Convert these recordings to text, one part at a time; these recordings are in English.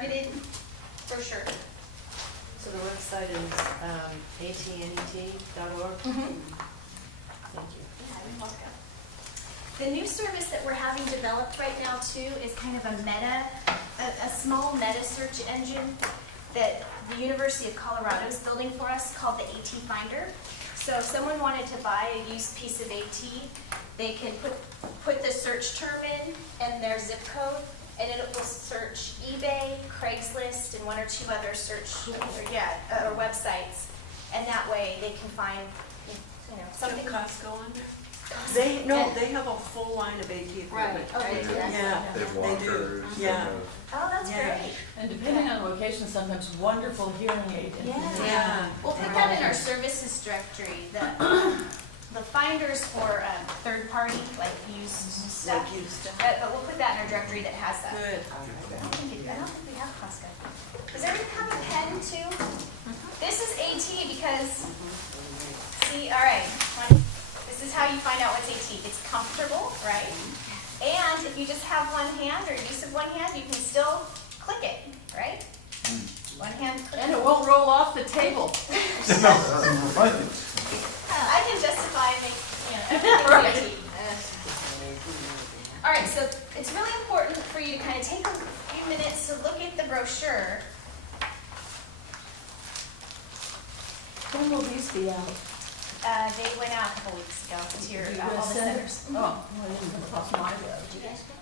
targeted brochure. So the website is atnet.org? Thank you. Yeah, you're welcome. The new service that we're having developed right now too is kind of a small meta search engine that the University of Colorado is building for us called the AT Finder. So if someone wanted to buy a used piece of AT, they can put the search term in and their zip code, and it will search eBay, Craigslist, and one or two other or websites, and that way they can find something. Costco on there? They They have a full line of AT equipment. Oh, they do. Yeah, They have they do. walkers. Yeah. Oh, that's Yeah. great. And depending on location, sometimes wonderful hearing aid information. Yeah. We'll put that in our services directory. The finders for third-party, like used stuff. Like used stuff. But we'll put that in our directory that has that. Good. I don't think we have Costco. Does everyone have a pen too? This is AT because, see, all right, this is how you find out what's AT. It's comfortable, right? And if you just have one hand or use of one hand, you can still click it, right? One hand click. And it won't roll off the table. I can justify everything All right, so it's really important for you to kind of take a few minutes to look at the brochure. When will these be out? They went out a couple weeks ago to your, Did you all guys the send it? centers. Oh, well, I didn't come across my road. Did you guys go?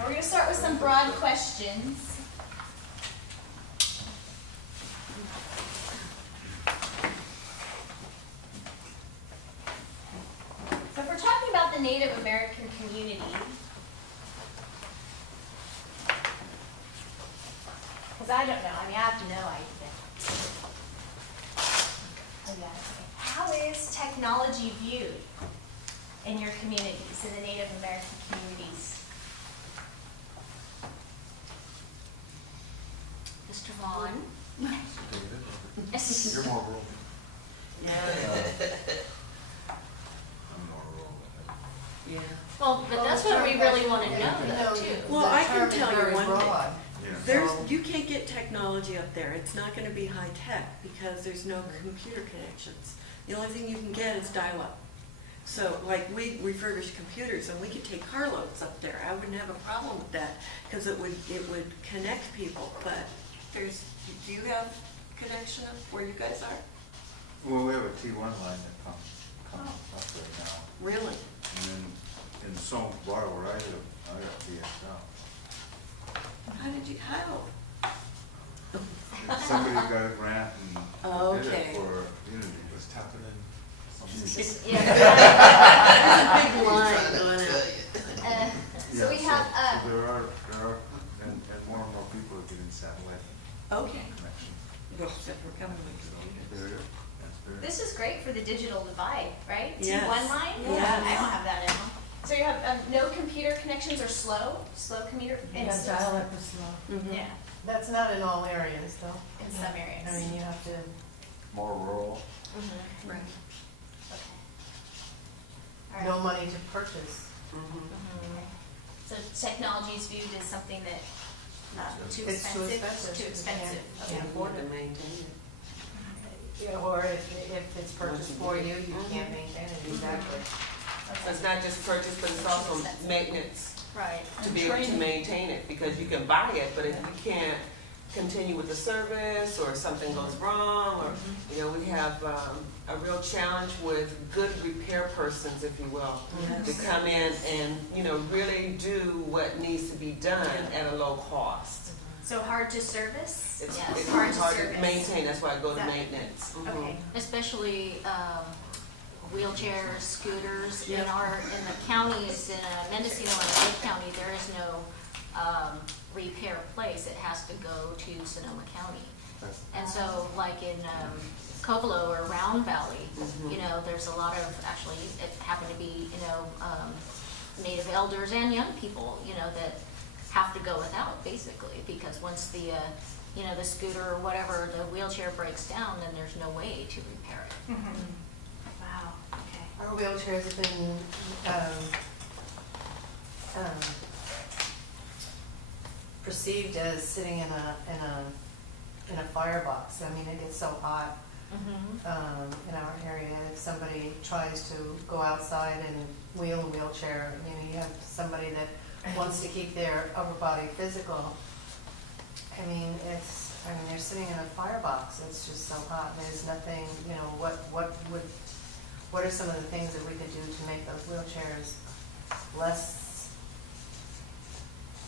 We're going to start with some broad questions. So if we're talking about the Native American community, because I don't know, I have no idea. Oh, yeah. How is technology viewed in your communities, in the Native American communities? Mr. Vaughn? You're more rural. Yeah. I'm more rural. Yeah. Well, but that's what we really want to know though, too. Well, I can tell you one thing. Yeah. You can't get technology up there. It's not going to be high tech because there's no computer connections. The only thing you can get is dial-up. So, like, we refurbish computers and we could take carloads up there. I wouldn't have a problem with that because it would connect people. But do you have connection up where you guys are? Well, we have a T1 line that comes up right now. Really? And then in some water where I live, I got DSL. How? Somebody got a grant and did Okay. it for unity, was tapping in something. Yeah. There's a big line going out. So we Yeah, have, so there are, and more people are getting satellite Okay. connections. Well, except we're coming with There it is. That's there. this is great for the digital divide, right? Yes. T1 line? Yes. I don't have that at home. So you have no computer connections or slow computer? Yeah, dial-up is slow. Mm-hmm. Yeah, That's not in all areas, though. in some areas. I mean, you have to, More rural. Right. Okay. All right. no money to purchase. Okay. So technology is viewed as something that, too It's too expensive? expensive. Too expensive. Yeah. Okay. Can't afford it. maintain it. Yeah, or if it's purchased for you, you can't maintain it, exactly. So it's not just purchase, but it's also maintenance Right. to be able to maintain it, because you can buy it, but if you can't continue with the service, or something goes wrong, or, you know, we have a real challenge with good repair persons, if you will, to come in and, you know, really do what needs to be done at a low cost. So hard to service? It's Yes. it's hard hard to to service. maintain, that's why I go to Exactly. maintenance. Mhm. Okay. Especially wheelchairs, scooters. Yep. In the counties, in Mendocino and Lake County, there is no repair place. It has to go to Sonoma County. And so, like in Covelo or Round Valley, you know, there's a lot of, actually, it happened to be, you know, Native elders and young people, you know, that have to go without, basically, because once the, you know, the scooter or whatever, the wheelchair breaks down, then there's no way to repair it. Wow, okay. Our wheelchairs have been, perceived as sitting in a firebox. I mean, it gets so hot in our area. If somebody tries to go outside and wheel a wheelchair, you know, you have somebody that wants to keep their upper body physical. I mean, they're sitting in a firebox. It's just so hot. There's nothing, you know, what are some of the things that we could do to make those wheelchairs less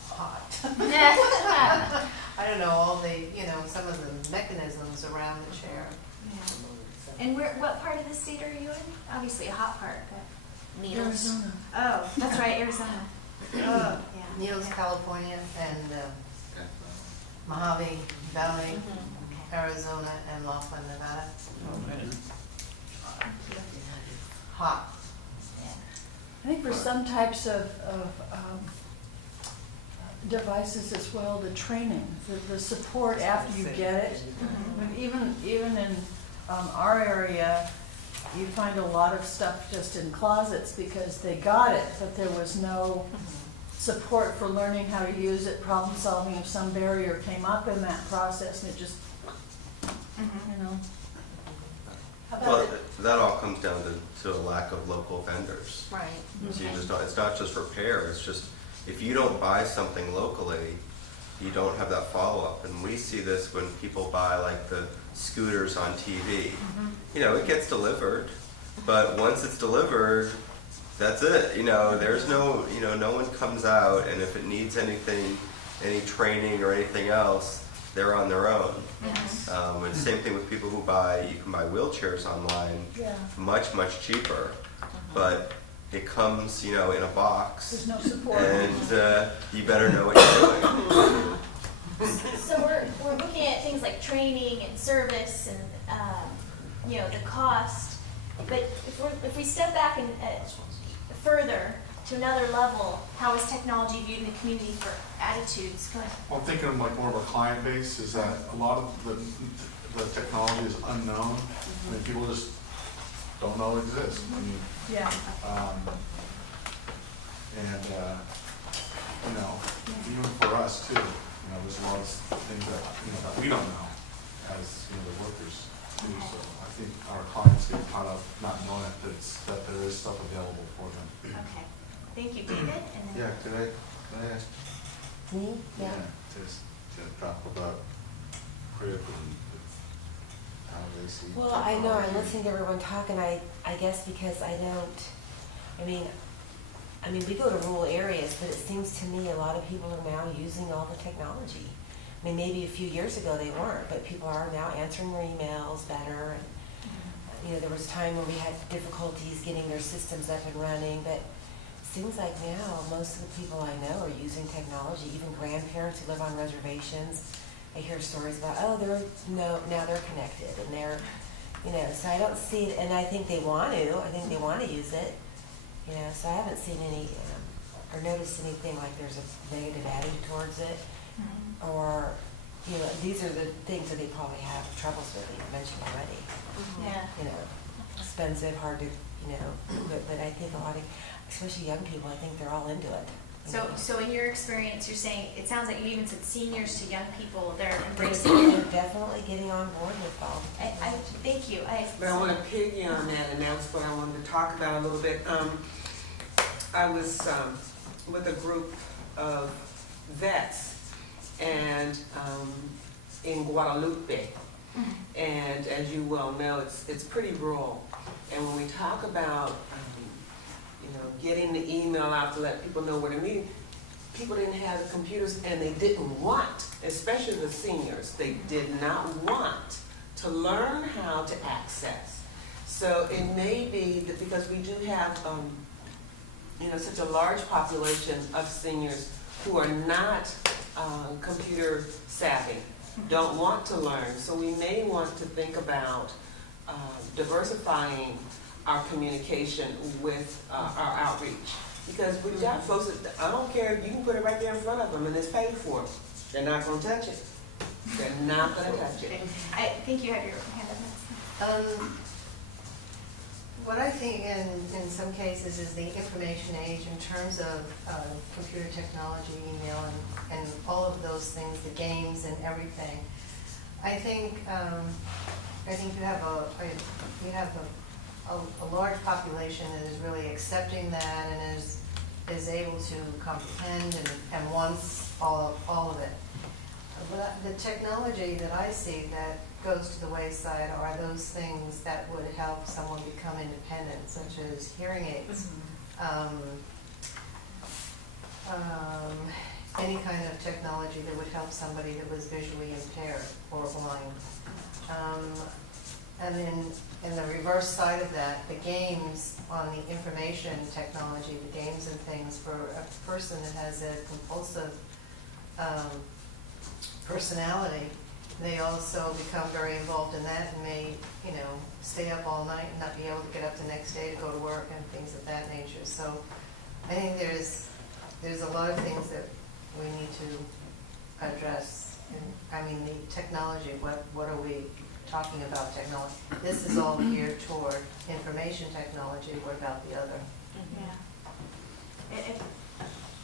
hot? I don't know, all the, you know, some of the mechanisms around the chair. And what part of the state are you in? Obviously a hot part, but. Needles. Arizona. Oh, that's right, Arizona. Oh, yeah. Needles, California, and Mojave Valley, Arizona, and Laughlin, Nevada. Hot. I think for some types of devices as well, the training, the support after you get it. I mean, even in our area, you find a lot of stuff just in closets because they got it, but there was no support for learning how to use it, problem solving if some barrier came up in that process, and it just, you know. How about Well, it? that all comes down to a lack of local vendors. Right. So you just don't, it's not just repair, it's just, if you don't buy something locally, you don't have that follow-up. And we see this when people buy like the scooters on TV. You know, it gets delivered, but once it's delivered, that's it. You know, there's no, you know, no one comes out, and if it needs anything, any training or anything else, they're on their own. And same thing with people who buy, you can buy wheelchairs online, Yeah. much, much cheaper, but it comes, you know, in a box, There's no support. and you better know what you're doing. So we're looking at things like training and service and, you know, the cost. But if we step back and further to another level, how is technology viewed in the community for attitudes? Go ahead. Well, I'm thinking of like more of a client base, is that a lot of the technology is unknown. I mean, people just don't know it exists. I mean, Yeah. you know, even for us too, you know, there's a lot of things that, you know, that we don't know as, you know, the workers too. So I think our clients get caught up not knowing that there is stuff available for them. Okay. Thank you, David. And then Yeah, can I ask? Me? Just to talk about critical, how they see. Well, I know, I'm listening to everyone talk, and I guess because I mean, we go to rural areas, but it seems to me a lot of people are now using all the technology. I mean, maybe a few years ago they weren't, but people are now answering their emails better, and, you know, there was a time when we had difficulties getting their systems up and running, but it seems like now most of the people I know are using technology, even grandparents who live on reservations. I hear stories about, now they're connected, and they're, you know, so I don't see it, and I think they want to use it, you know, so I haven't seen any, or noticed anything like there's a negative attitude towards it, or, you know, these are the things that they probably have troubles with, you mentioned already. yeah. You know, expensive, hard to, you know, but I think a lot of, especially young people, I think they're all into it. you know. So in your experience, you're saying, it sounds like you even said seniors to young people, they're embracing They're it. definitely getting on board with all the I thank you. But I want to piggy on that, and that's what I wanted to talk about a little bit. I was with a group of vets and in Guadalupe, and as you well know, it's pretty rural. And when we talk about you know, getting the email out to let people know where to meet, people didn't have the computers, and they didn't want, especially the seniors, they did not want to learn how to access. So it may be that because we do have you know, such a large population of seniors who are not computer savvy, don't want to learn. So we may want to think about diversifying our communication with our outreach. Because we've got folks that, I don't care, you can put it right there in front of them and it's paid for. They're not gonna touch it. They're not gonna touch it. I think you have your hand up next. What I think in some cases is the information age in terms of computer technology, email, and all of those things, the games and everything. I think you have a large population that is really accepting that and is able to comprehend and wants all of it. But the technology that I see that goes to the wayside are those things that would help someone become independent, such as hearing aids. Any kind of technology that would help somebody that was visually impaired or blind. And then in the reverse side of that, the games on the information technology, the games and things for a person that has a compulsive personality, they also become very involved in that and may, stay up all night and not be able to get up the next day to go to work and things of that nature. So I think there's a lot of things that we need to address. And, I mean, the technology, what are we talking about technology? This is all geared toward information technology. What about the other? Yeah.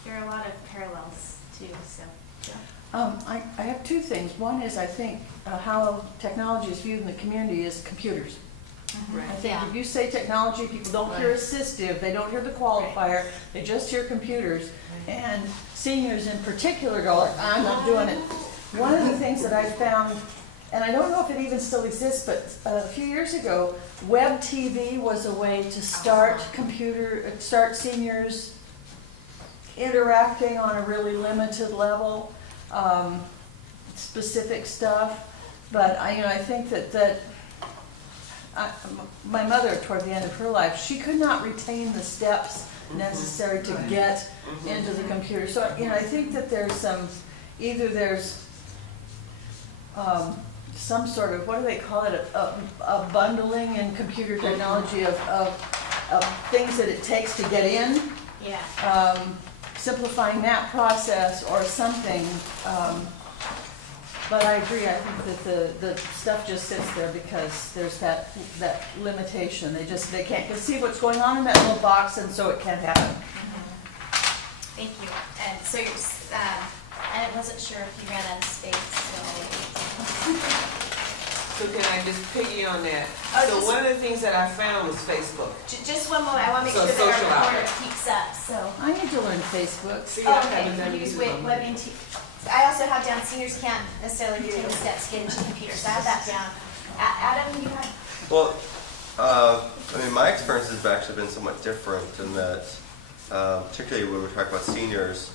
There are a lot of parallels too, so. I have two things. One is I think how technology is viewed in the community is computers. Right. I think Yeah. if you say technology, people don't hear assistive, they don't hear the qualifier, they just hear computers. And seniors in particular go, I'm not doing it. One of the things that I found, and I don't know if it even still exists, but a few years ago, web TV was a way to start start seniors interacting on a really limited level, specific stuff. But I think that my mother, toward the end of her life, she could not retain the steps necessary to get into the computer. So I think that there's some sort of, what do they call it, a bundling in computer technology of things that it takes to get in. Yeah. Simplifying that process or something. But I agree, I think that the stuff just sits there because there's that limitation. They can't see what's going on in that little box, and so it can't happen. Thank you. And so I wasn't sure if you ran out of space, so. So can I just piggy on that? Oh, So just- one of the things that I found was Facebook. Just one moment, I want to make So sure that social our recorder outlet. keeps up, so. I need to learn Facebook. See, Oh, I okay, haven't done use either web one. and I also have down seniors can't necessarily do the steps to get into computers, so I have that down. Adam, you have? Well, my experience has actually been somewhat different in that, particularly when we're talking about seniors,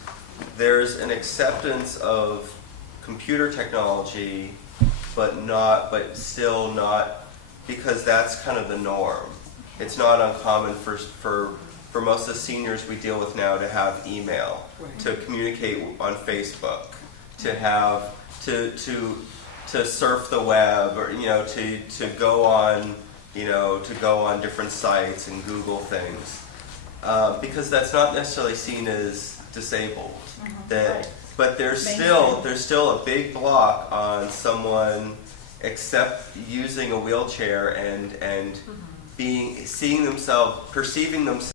there's an acceptance of computer technology, but still not, because that's kind of the norm. It's not uncommon for most of the seniors we deal with now to have email, to communicate on Facebook, to have to surf the web, or to go on different sites and Google things, because that's not necessarily seen as disabled. But there's still a big block on someone using a wheelchair and perceiving themselves